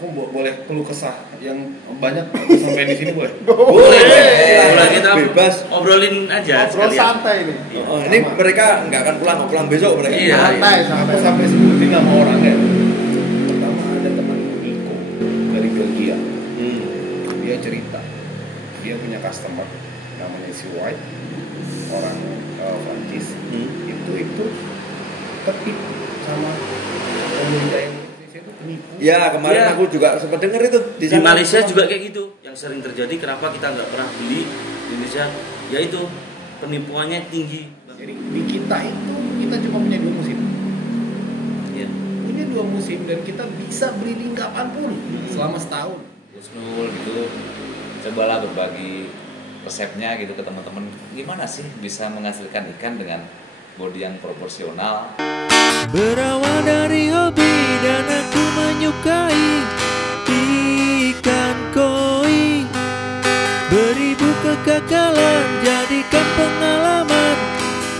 Aku boleh keluh kesah yang banyak sampai di sini boleh? Boleh kita bebas obrolin aja. Ngobrol santai ini. Ini mereka nggak akan pulang besok mereka. Iya. Aku sampai sebutin nama orangnya. Pertama ada teman Niko dari Belgia. Dia cerita dia punya customer namanya si White, orang Prancis. Itu ketipu sama pemuda yang itu penipu. Ya kemarin aku juga sempat dengar itu di Malaysia juga kayak gitu. Yang sering terjadi kenapa kita nggak pernah beli di Indonesia, yaitu penipuannya tinggi. Jadi di kita itu kita cuma punya 2 musim. Ya. Punya 2 musim dan kita bisa breeding kapanpun selama setahun. Husnul gitu, cobalah berbagi resepnya gitu ke teman-teman. Gimana sih bisa menghasilkan ikan dengan body yang proporsional? Berawal dari hobi dan aku menyukai ikan koi. Beribu kegagalan jadikan pengalaman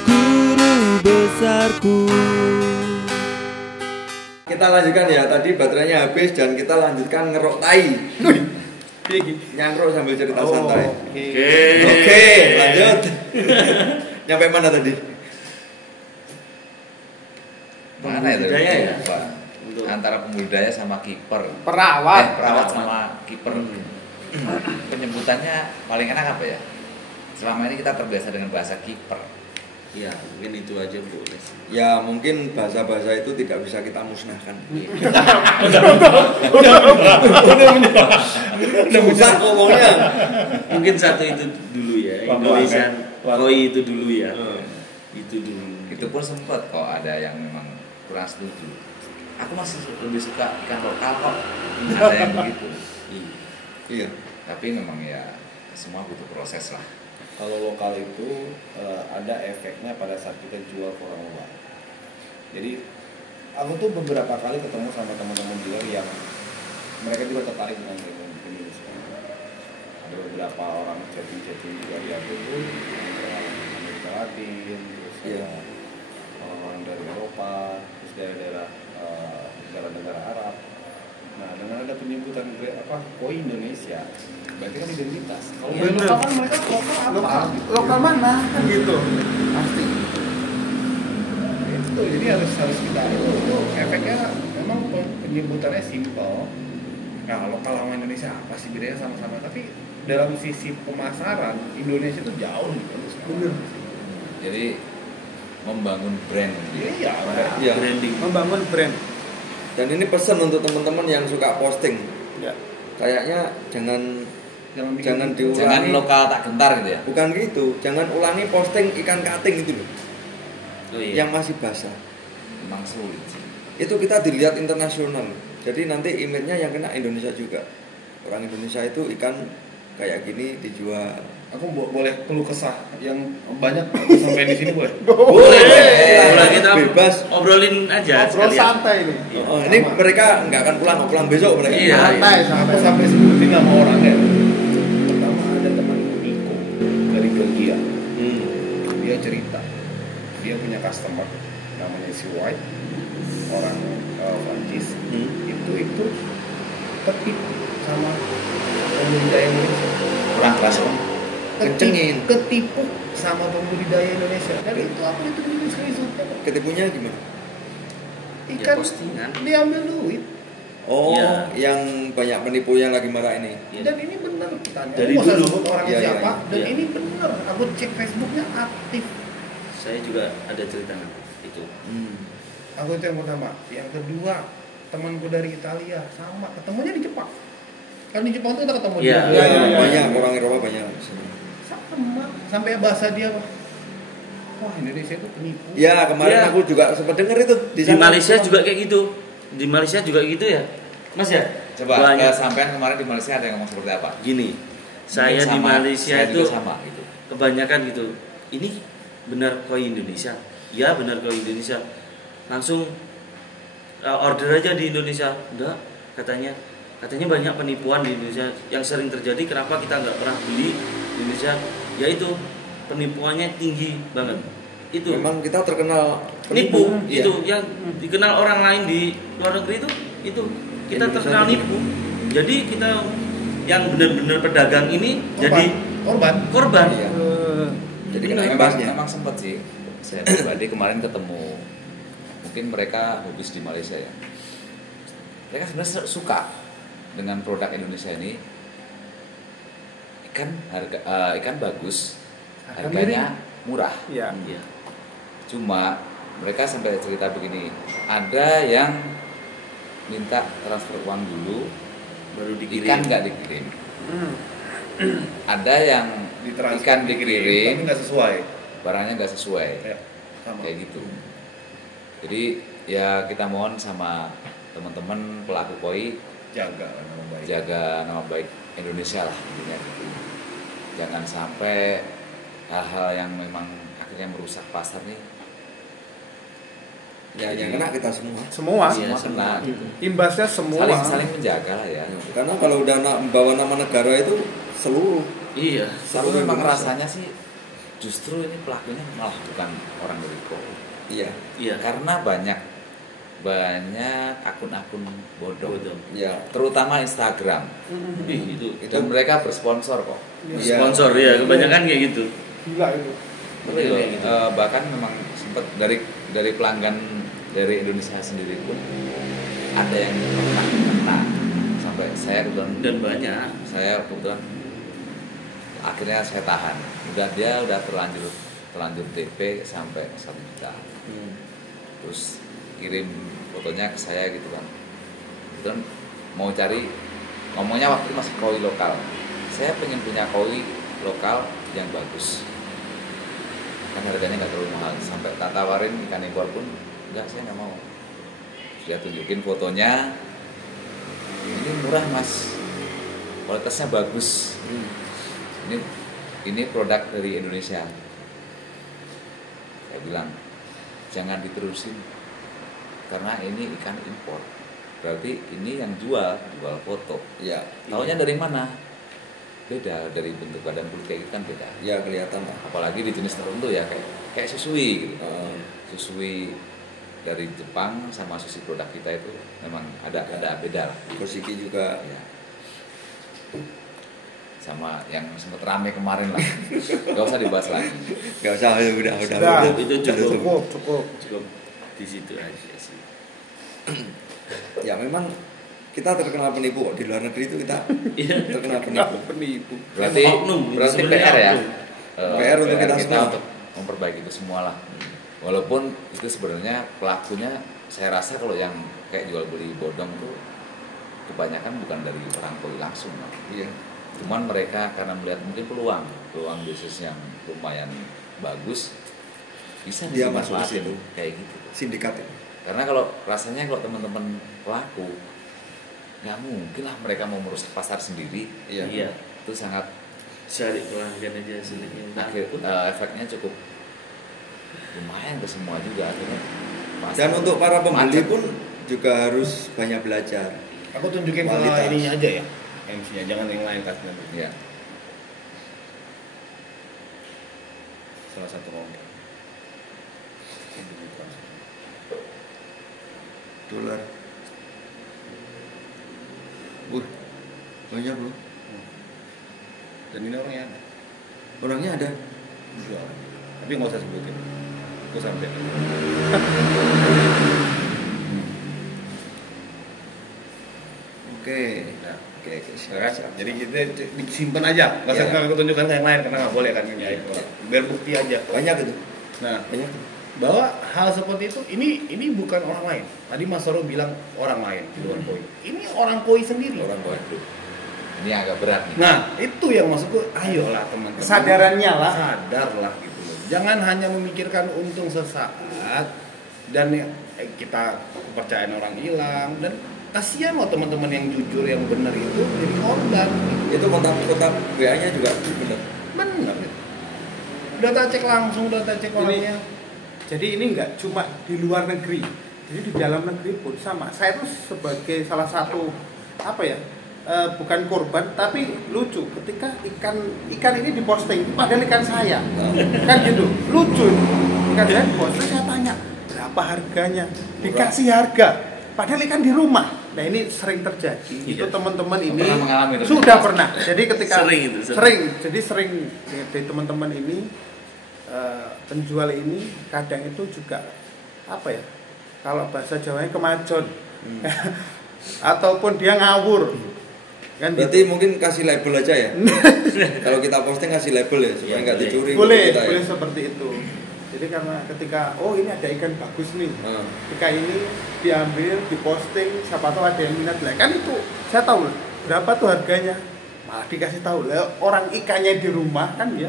guru besarku. Kita lanjutkan ya, tadi baterainya habis dan kita lanjutkan ngerok tai. Nyangkruk sambil cerita santai. Oke, lanjut. Nyampe mana tadi? Mana itu? Ya? Antara pembudidaya sama kiper. Perawat sama kiper. Penyebutannya paling enak apa ya? Selama ini kita terbiasa dengan bahasa kiper. Ya, mungkin itu aja boleh. Ya, mungkin bahasa-bahasa itu tidak bisa kita musnahkan. Udah susah ngomongnya. Mungkin satu itu dulu ya, Indonesian koi itu dulu ya. Itu dulu. Itu pun sempat kok ada yang memang kurang setuju. Aku masih lebih suka ikan lokal kok. Ada yang begitu. Iya. Tapi memang ya semua butuh proses lah. Kalau lokal itu ada efeknya pada saat kita jual ke orang luar. Jadi aku tuh beberapa kali ketemu sama teman-teman juga yang mereka juga tertarik dengan Indonesia. Ada beberapa orang chatting juga di aku tuh Amerika Latin, terus orang dari Eropa, terus daerah-daerah negara-negara Arab. Nah, dengan ada penyebutan koi Indonesia, berarti kan identitas. Kalau lokal kan mereka lokal mana kan gitu. Pasti. Itu jadi harus kita itu efeknya memang penyebutannya simpel. Nah, lokal sama Indonesia apa sih bedanya sama-sama, tapi dalam sisi pemasaran Indonesia itu jauh lebih bagus. Benar. Jadi membangun brand. Iya, branding. Membangun brand. Dan ini pesan untuk teman-teman yang suka posting. Ya. Kayaknya jangan diulangi. Jangan lokal tak gentar gitu ya. Bukan gitu, jangan ulangi posting ikan kating itu loh. Oh, iya. Yang masih basah. Memang sulit sih. Itu kita dilihat internasional. Jadi nanti image-nya yang kena Indonesia juga. Orang Indonesia itu ikan kayak gini dijual. Aku boleh keluh kesah yang banyak sampai di sini boleh? Boleh kita bebas obrolin aja. Ngobrol santai ini. Ini mereka nggak akan pulang besok mereka. Iya. Aku sampai sebutin nama orangnya. Pertama ada teman Niko dari Belgia. Dia cerita dia punya customer namanya si White, orang Prancis. Itu ketipu sama pembudidaya Indonesia. Kurang keras kok. Ketipu sama pembudidaya Indonesia. Dan itu apa itu screenshotnya? Ketipunya gimana? Ikan postingan. Diambil duit. Oh, ya. Yang banyak penipu yang lagi marah ini. Ya. Dan ini benar. Dari dulu sebut orangnya siapa? Dan ini benar. Aku cek Facebooknya aktif. Saya juga ada cerita itu. Aku itu yang pertama. Yang kedua, temanku dari Italia sama. Ketemunya di Jepang. Kan di Jepang tuh kita ketemu ya. Banyak orang Eropa banyak. Sama. Sampai bahasa dia apa? Wah, Indonesia itu penipu. Ya, kemarin aku juga sempat dengar itu di Malaysia juga kayak gitu. Di Malaysia juga gitu ya, Mas ya. Coba sampean kemarin di Malaysia ada yang ngomong seperti apa? Gini, saya di Malaysia itu sama gitu. Kebanyakan gitu. Ini benar koi Indonesia? Ya benar koi Indonesia. Langsung order aja di Indonesia. Enggak, katanya banyak penipuan di Indonesia. Yang sering terjadi kenapa kita nggak pernah beli di Indonesia? Yaitu penipuannya tinggi banget. Itu memang kita terkenal penipu. Itu yang dikenal orang lain di luar negeri itu kita Indonesia terkenal juga. nipu. Jadi kita yang benar-benar pedagang ini jadi korban. Iya. Jadi kena memang, imbasnya. memang sempat sih saya pribadi kemarin ketemu, mungkin mereka hobis di Malaysia ya, mereka sebenarnya suka dengan produk Indonesia ini. Ikan bagus, harganya murah. Iya. Iya. Cuma mereka sampai cerita begini, ada yang minta transfer uang dulu, Baru dikirim. ikan nggak dikirim. Ada yang ikan dikirim, tapi nggak sesuai. barangnya nggak sesuai, Ya, sama. kayak gitu. Jadi ya kita mohon sama teman-teman pelaku koi, Jaga nama baik. jaga nama baik Indonesia lah intinya gitu. Jangan sampai hal-hal yang memang akhirnya merusak pasar nih. Ya, yang kena kita semua. Semua. Iya. Semua kena gitu. Imbasnya semua. Saling menjaga lah ya. Karena kalau udah membawa nama negara itu seluruh. Iya. Tapi memang rasanya sih justru ini pelakunya malah bukan orang dari koi. Iya. Iya. Karena banyak akun-akun bodoh. Ya. Terutama Instagram. Ih, itu Dan mereka bersponsor kok. Iya. sponsor ya, kebanyakan kayak gitu. Gila itu. Betul loh. Iya, gitu. Bahkan memang sempat dari pelanggan dari Indonesia sendiri pun ada yang pernah kena, sampai saya kebetulan akhirnya saya tahan. Dia udah terlanjur TP sampai 1 juta. Terus kirim fotonya ke saya gitu kan. Kebetulan mau cari, ngomongnya waktu itu masih koi lokal. Saya pengen punya koi lokal yang bagus. Kan harganya nggak terlalu mahal, sampai tak tawarin ikan impor pun enggak, saya nggak mau. Dia tunjukin fotonya, ini murah mas, kualitasnya bagus, ini produk dari Indonesia. Saya bilang jangan diterusin karena ini ikan impor, berarti ini yang jual foto. Ya. Taunya dari mana? Beda, dari bentuk badan kulit kayak gitu kan beda. Ya, kelihatan lah. Apalagi di jenis tertentu ya, kayak susui gitu. Susui dari Jepang sama sushi produk kita itu memang ada beda lah. Kosiki juga. Ya. Sama yang sempat rame kemarin lah. Gak usah dibahas lagi. Gak usah, udah. Itu cukup di situ aja sih. Ya, memang kita terkenal penipu kok. Di luar negeri itu kita terkenal penipu. Berarti Sebenarnya PR ya. oknum. PR untuk kita semua. untuk memperbaiki itu semua lah. Walaupun itu sebenarnya pelakunya, saya rasa kalau yang kayak jual beli bodong tuh kebanyakan bukan dari orang koi langsung. Iya. Cuman mereka karena melihat mungkin peluang bisnis yang lumayan bagus, bisa Dia masuk ke dimanfaatin situ. kayak gitu. Sindikat itu. Karena kalau teman-teman pelaku, nggak mungkin lah mereka mau merusak pasar sendiri. Iya. Itu sangat Cari pelanggan aja hasilnya. efeknya cukup lumayan ke semua juga akhirnya. Dan untuk para pembeli Macet. pun juga harus banyak belajar. Aku tunjukin ke Kualitas. ininya aja ya, MC-nya, jangan yang lain kasih. Ya. Salah satu konten. Dolar. Banyak bro. Dan ini orangnya ada. Orangnya ada. Jual. Tapi nggak usah sebutin. Aku sampai. Oke. Nah, Oke. kan? Jadi kita disimpan aja, nggak usah Iya. aku tunjukkan ke yang lain karena nggak boleh kan ini aib orang. Biar bukti aja. Banyak itu. Nah, Banyak. bahwa hal seperti itu ini bukan orang lain. Tadi Mas Soro bilang orang lain di luar koi. Ini orang koi sendiri. Orang banyak. Waduh. Ini agak berat nih. Nah, itu yang maksudku, ayolah teman-teman. Kesadarannya lah. Sadarlah gitu loh. Jangan hanya memikirkan untung sesaat dan kita kepercayaan orang hilang, dan kasihan loh teman-teman yang jujur yang benar itu jadi korban. Itu kontak WA-nya juga benar. Benar. Data cek langsung, data cek orangnya. Jadi ini nggak cuma di luar negeri, jadi di dalam negeri pun sama. Saya tuh sebagai salah satu bukan korban, tapi lucu ketika ikan ini diposting, padahal ikan saya, kan gitu, lucu. Ikan saya diposting, saya tanya berapa harganya, dikasih harga padahal ikan di rumah. Nah ini sering terjadi. Itu Iya. teman-teman ini Pernah mengalami itu? sudah pernah. Jadi ketika Sering itu, jadi sering dari teman-teman ini penjual ini kadang itu juga apa ya? Kalau bahasa Jawanya kemajon. Ataupun dia ngawur. Kan Berarti mungkin kasih label aja ya. Kalau kita posting kasih label ya supaya Iya, nggak boleh. dicuri boleh kita boleh ya. seperti itu. Jadi karena ketika ini ada ikan bagus nih, Ah. ikan ini diambil diposting, siapa tahu ada yang minat lah. Kan itu saya tahu lah, berapa tuh harganya, malah dikasih tahu lah orang ikannya di rumah kan ya.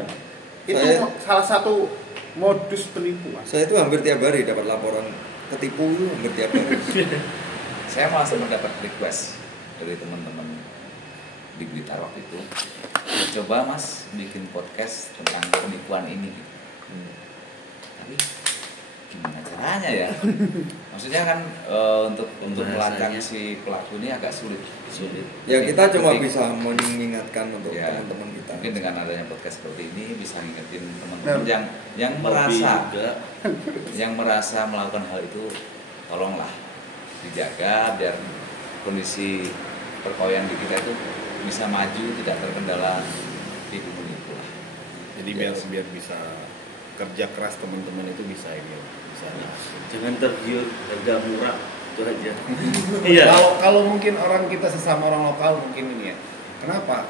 Itu salah satu modus penipuan. Saya itu hampir tiap hari dapat laporan ketipu itu hampir tiap hari. Saya malah sempat dapat request dari teman-teman di Blitar waktu itu, coba Mas bikin podcast tentang penipuan ini gitu. Tapi gimana caranya ya? Maksudnya kan untuk melacak Bahasanya. si pelaku ini agak sulit. Ya kita cuma Mungkin- bisa mengingatkan untuk Ya, teman-teman kita. Mungkin dengan adanya podcast seperti ini bisa ngingetin Nah. teman-teman yang Hobi merasa juga. yang merasa melakukan hal itu, tolonglah dijaga biar kondisi perkawinan di kita itu bisa maju, tidak terkendala tipu-tipu lah. Jadi biar bisa kerja keras teman-teman itu bisa ini bisa. Jangan tergiur harga murah itu aja. Iya. Kalau mungkin orang kita sesama orang lokal mungkin ini ya. Kenapa?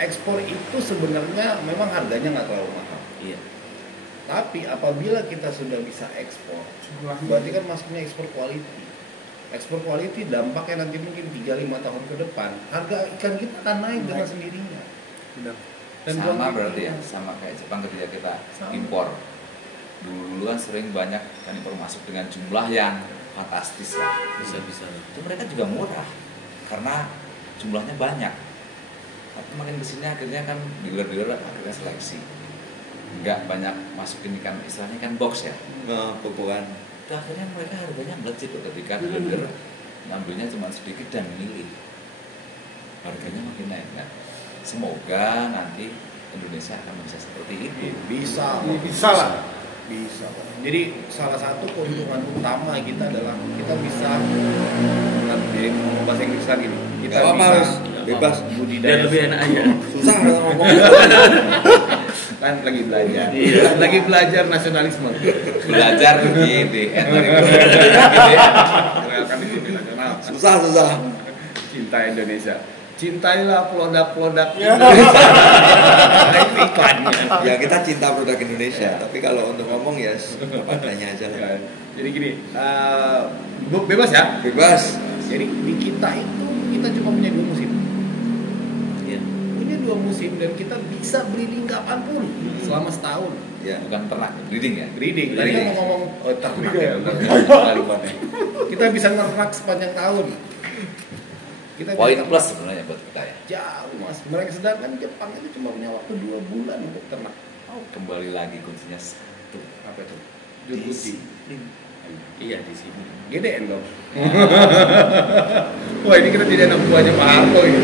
Ekspor itu sebenarnya memang harganya nggak terlalu mahal. Iya. Tapi apabila kita sudah bisa ekspor, berarti kan masuknya ekspor quality. Ekspor quality dampaknya nanti mungkin 3-5 tahun ke depan, harga ikan kita akan naik dengan sendirinya. Benar. Dan Sama buat- berarti ya, sama kayak Jepang ketika kita Sama. impor. Dulu kan sering banyak kan impor masuk dengan jumlah yang fantastis lah. Bisa-bisa. Itu mereka juga murah karena jumlahnya banyak. Tapi makin kesini akhirnya kan dealer-dealer akhirnya seleksi. Nggak banyak masukin ikan, istilahnya ikan box ya. Nah, bukan. Itu akhirnya mereka harganya melejit loh ketika dealer ngambilnya cuma sedikit dan milih. Harganya makin naik. Nah, semoga nanti Indonesia akan bisa seperti itu. Bisa lah. Bisa. Jadi salah satu keuntungan utama kita adalah kita bisa jadi ngomong bahasa Inggris lagi nih. Kita Nggak apa-apa, bisa Wis. Bebas. Biar budidaya lebih enak aja. Susah kalau ngomong. kan lagi belajar. Iya. Lagi belajar nasionalisme. Belajar di Kenalkan di sini nasional. Susah. Cinta Indonesia. Cintailah produk-produk Indonesia. Itu iklannya. Ya kita cinta produk Indonesia, tapi kalau untuk ngomong ya apa adanya aja lah. Jadi gini, bebas ya. Bebas. Jadi di kita itu kita cuma punya 2 musim. Iya. Punya 2 musim dan kita bisa breeding kapanpun selama setahun. Ya. bukan ternak, breeding ya. Breeding. Tadi kan mau ngomong ternak ya. Lupa nih. Kita bisa ngernak sepanjang tahun. Kita Poin bisa plus ternak sebenarnya buat kita ya. jauh mas. Mereka sedangkan Jepang itu cuma punya waktu 2 bulan untuk ternak. Kembali lagi kuncinya satu. Apa itu? Jurkuti. Iya di sini. GDN dong. Wah ini kita jadi anak buahnya Pak Harto ini.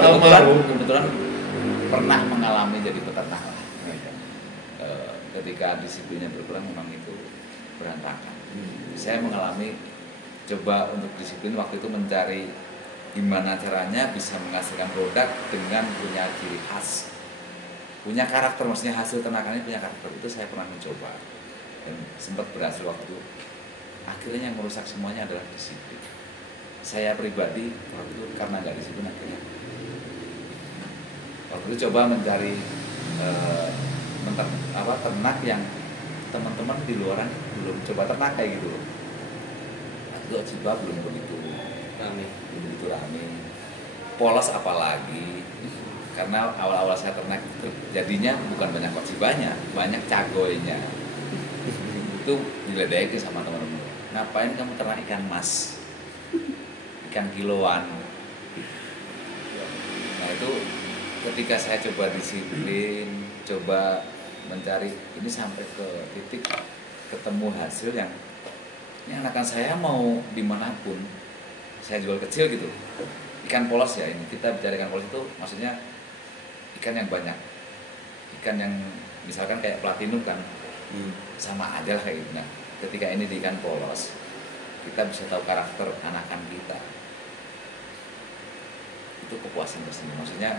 Kebetulan pernah mengalami jadi peternak lah. Ketika disiplinnya berkurang memang itu berantakan. Saya mengalami coba untuk disiplin waktu itu mencari gimana caranya bisa menghasilkan produk dengan punya ciri khas, punya karakter, maksudnya hasil ternakannya punya karakter. Itu saya pernah mencoba dan sempat berhasil waktu itu. Akhirnya yang merusak semuanya adalah disiplin. Saya pribadi waktu itu karena nggak disiplin akhirnya waktu itu coba mencari ternak yang teman-teman di luaran belum coba ternak kayak gitu loh. Itu coba belum begitu rame, polos apalagi karena awal-awal saya ternak itu jadinya bukan banyak kocibanya, banyak cagoynya. Itu diledekin sama teman-teman. Ngapain kamu ternak ikan mas, ikan kiloan? Nah itu ketika saya coba disiplin, coba mencari ini sampai ke titik ketemu hasil yang ini anakan saya mau dimanapun saya jual kecil gitu. Ikan polos ya ini, kita bicara ikan polos itu maksudnya ikan yang banyak, ikan yang misalkan kayak platinum kan sama aja lah kayak gitu. Nah ketika ini di ikan polos kita bisa tahu karakter anakan kita, itu kepuasan tersendiri. Maksudnya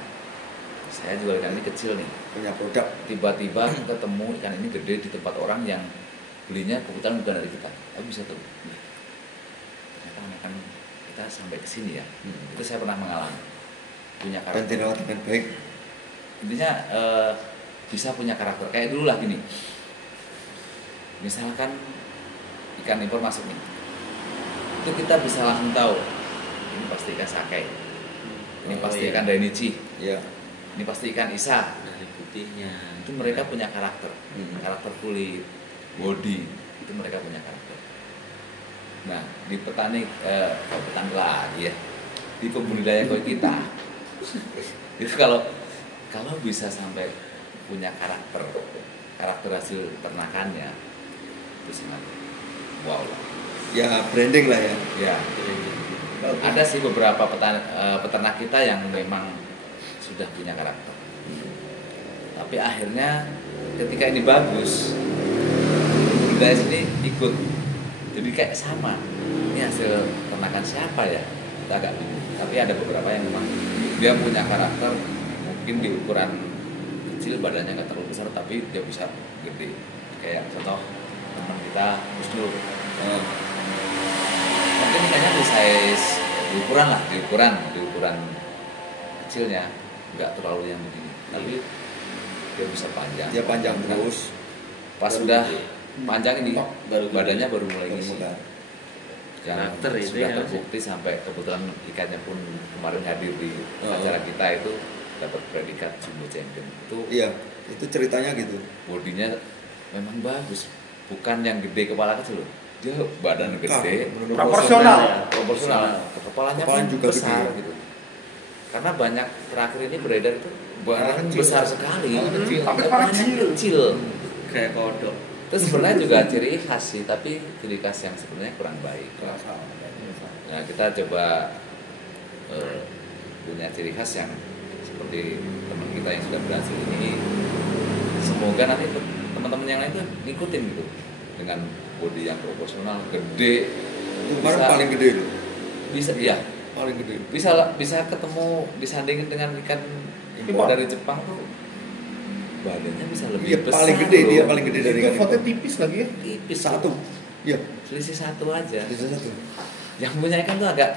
saya jual ikan ini kecil nih, Punya produk. tiba-tiba ketemu ikan ini gede di tempat orang yang belinya kebetulan bukan dari kita, tapi bisa tuh ternyata anakan kita sampai ke sini ya. Itu saya pernah mengalami, punya Dan karakter. dirawat dengan baik. Intinya bisa punya karakter. Kayak dulu lah gini, misalkan ikan impor masuk nih, itu kita bisa langsung tahu ini pasti ikan sakai, ini pasti ikan dainichi, Ya. ini pasti ikan isa. Dari putihnya. Itu mereka punya karakter, karakter kulit, body, itu mereka punya karakter. Nah, di petani lagi ya, di pembudidaya koi kita, itu kalau bisa sampai punya karakter hasil ternakannya, itu sangat wow lah. Ya branding lah ya. Ya, ada sih beberapa peternak kita yang memang sudah punya karakter. Tapi akhirnya ketika ini bagus, budaya sini ikut. Jadi kayak sama. Ini hasil ternakan siapa ya? Kita agak bingung. Tapi ada beberapa yang memang dia punya karakter, mungkin di ukuran kecil badannya nggak terlalu besar, tapi dia bisa gede. Kayak contoh teman kita Husnul. Mungkin ikannya di size di ukuran kecilnya, nggak terlalu yang begini, tapi dia bisa panjang. Dia panjang terus. Pas Baru sudah gede. panjang ini, Baru gede. badannya baru mulai Baru ngisi. muda. Yang Karakter itu sudah ya, terbukti sampai kebetulan ikannya pun kemarin hadir di acara kita itu dapat predikat jumbo champion. Itu Iya, itu ceritanya gitu. bodinya memang bagus, bukan yang gede kepala kecil loh. Dia badan gede, Proporsional. proporsional. Kepalanya Kepala pun juga besar gede. gitu. Karena banyak terakhir ini beredar itu barang kecil. besar sekali, Tapi kepalanya kecil. kecil. Kayak kodok. Itu sebenarnya juga ciri khas sih, tapi ciri khas yang sebenarnya kurang baik. Nah, kita coba punya ciri khas yang seperti teman kita yang sudah berhasil ini. Semoga nanti teman-teman yang lain tuh ngikutin gitu dengan body yang proporsional, gede. Itu kemarin paling gede loh. Bisa ya, Paling gede. bisa ketemu, disandingin dengan ikan impor dari Jepang tuh badannya bisa lebih Iya, besar. paling gede loh. dia paling gede dari Itu ikan foto impor. tipis lagi ya. Tipis Satu. Iya, selisih satu aja. itu satu. Yang punya ikan tuh agak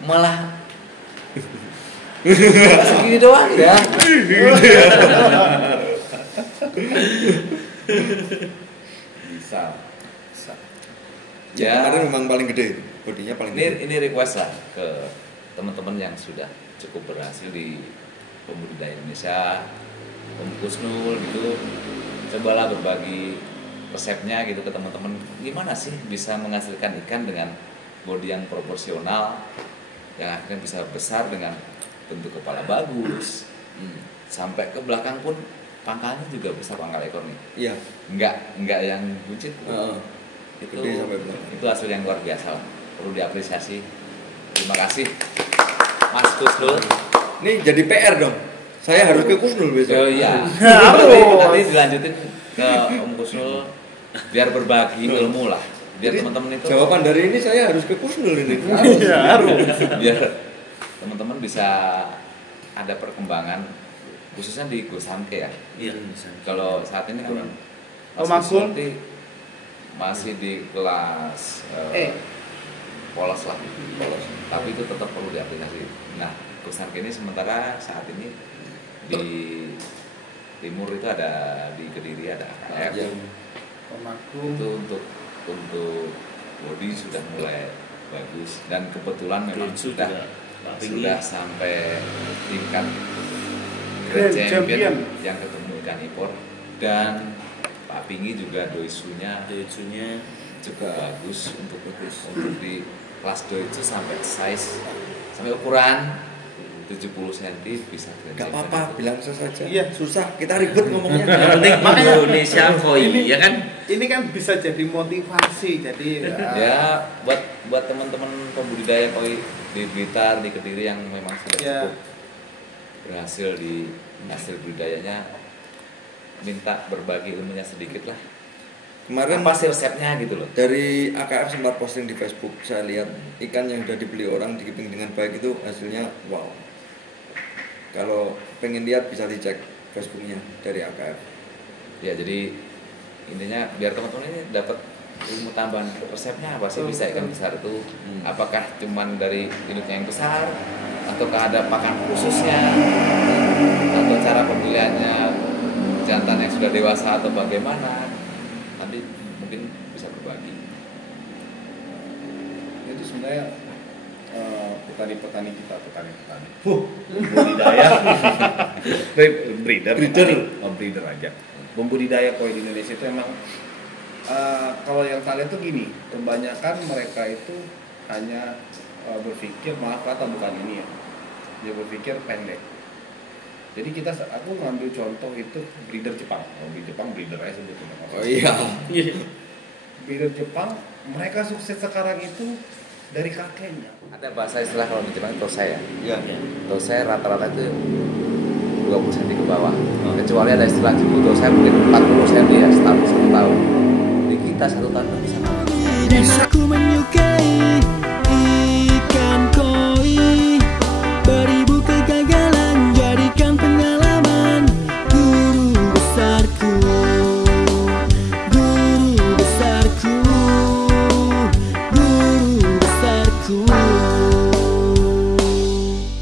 malah segini doang ya. Bisa. Ya, Ya, kemarin memang paling gede. Bodinya paling gede. ini request lah ke teman-teman yang sudah cukup berhasil di pembudidaya Indonesia, Om Kusnul gitu. Cobalah berbagi resepnya gitu ke teman-teman. Gimana sih bisa menghasilkan ikan dengan bodi yang proporsional, yang akhirnya bisa besar dengan bentuk kepala bagus, sampai ke belakang pun pangkalnya juga besar, pangkal ekor nih. Iya. Enggak yang buncit. Heeh. Itu Gede sampai belakang. itu hasil yang luar biasa lah. Perlu diapresiasi. Terima kasih Mas Kusnul. Ini jadi PR dong. Saya harus ke Kusnul besok. Oh iya. Harus. Nanti dilanjutin ke Om Kusnul biar berbagi ilmu lah. Biar Jadi, teman-teman itu jawaban dari ini saya harus ke Kusnul ini. Iya, harus. biar teman-teman bisa ada perkembangan khususnya di Gosamke ya. Iya, bisa. Kalau saat ini kan Oh, Makul. masih di kelas polos lah, polos. Tapi itu tetap perlu diaplikasi. Nah, Gosamke ini sementara saat ini di timur itu ada di Kediri ada AKF. Ya. Pemagung. Itu untuk body sudah mulai bagus dan kebetulan memang Doisu sudah juga, Pak Pingi. sampai tingkat Grand Grand Champion. Champion yang ketemu ikan impor, dan Pak Pingi juga doisunya Doijunya juga bagus untuk di kelas doisu sampai size sampai ukuran 70 cm bisa Grand Gak Champion. apa-apa, bilang saja. Iya. Susah, kita ribet ngomongnya. yang penting Makanya- Indonesia koi, ya kan? Ini kan bisa jadi motivasi. Jadi Ya buat teman-teman pembudidaya koi di Blitar, di Kediri yang memang sudah Ya. cukup berhasil di hasil budidayanya, minta berbagi ilmunya sedikit lah. Kemarin apa sih resepnya gitu loh. dari AKF sempat posting di Facebook, saya lihat ikan yang udah dibeli orang dikeeping dengan baik itu hasilnya wow. Kalau pengen lihat bisa dicek Facebooknya dari AKF. Ya jadi intinya biar teman-teman ini dapat ilmu tambahan, resepnya apa sih bisa ikan besar itu, apakah cuman dari induknya yang besar ataukah ada pakan khususnya atau cara pemilihannya jantan yang sudah dewasa atau bagaimana, nanti mungkin bisa berbagi. Itu sebenarnya petani-petani kita, budidaya breeder aja. Pembudidaya koi di Indonesia itu emang kalau yang kalian tuh gini, kebanyakan mereka itu hanya berpikir, maaf kata bukan ini ya, dia berpikir pendek. Jadi aku ngambil contoh itu breeder Jepang, breeder aja sebetulnya. Oh iya. Breeder Jepang, mereka sukses sekarang itu dari kakeknya. Ada bahasa istilah kalau di Jepang tosai ya. Iya. Tosai rata-rata itu 20 cm ke bawah. Kecuali ada istilah Jepang tosai mungkin 40 cm ya setahun 1 tahun. Di kita 1 tahun bisa. Dan aku menyukai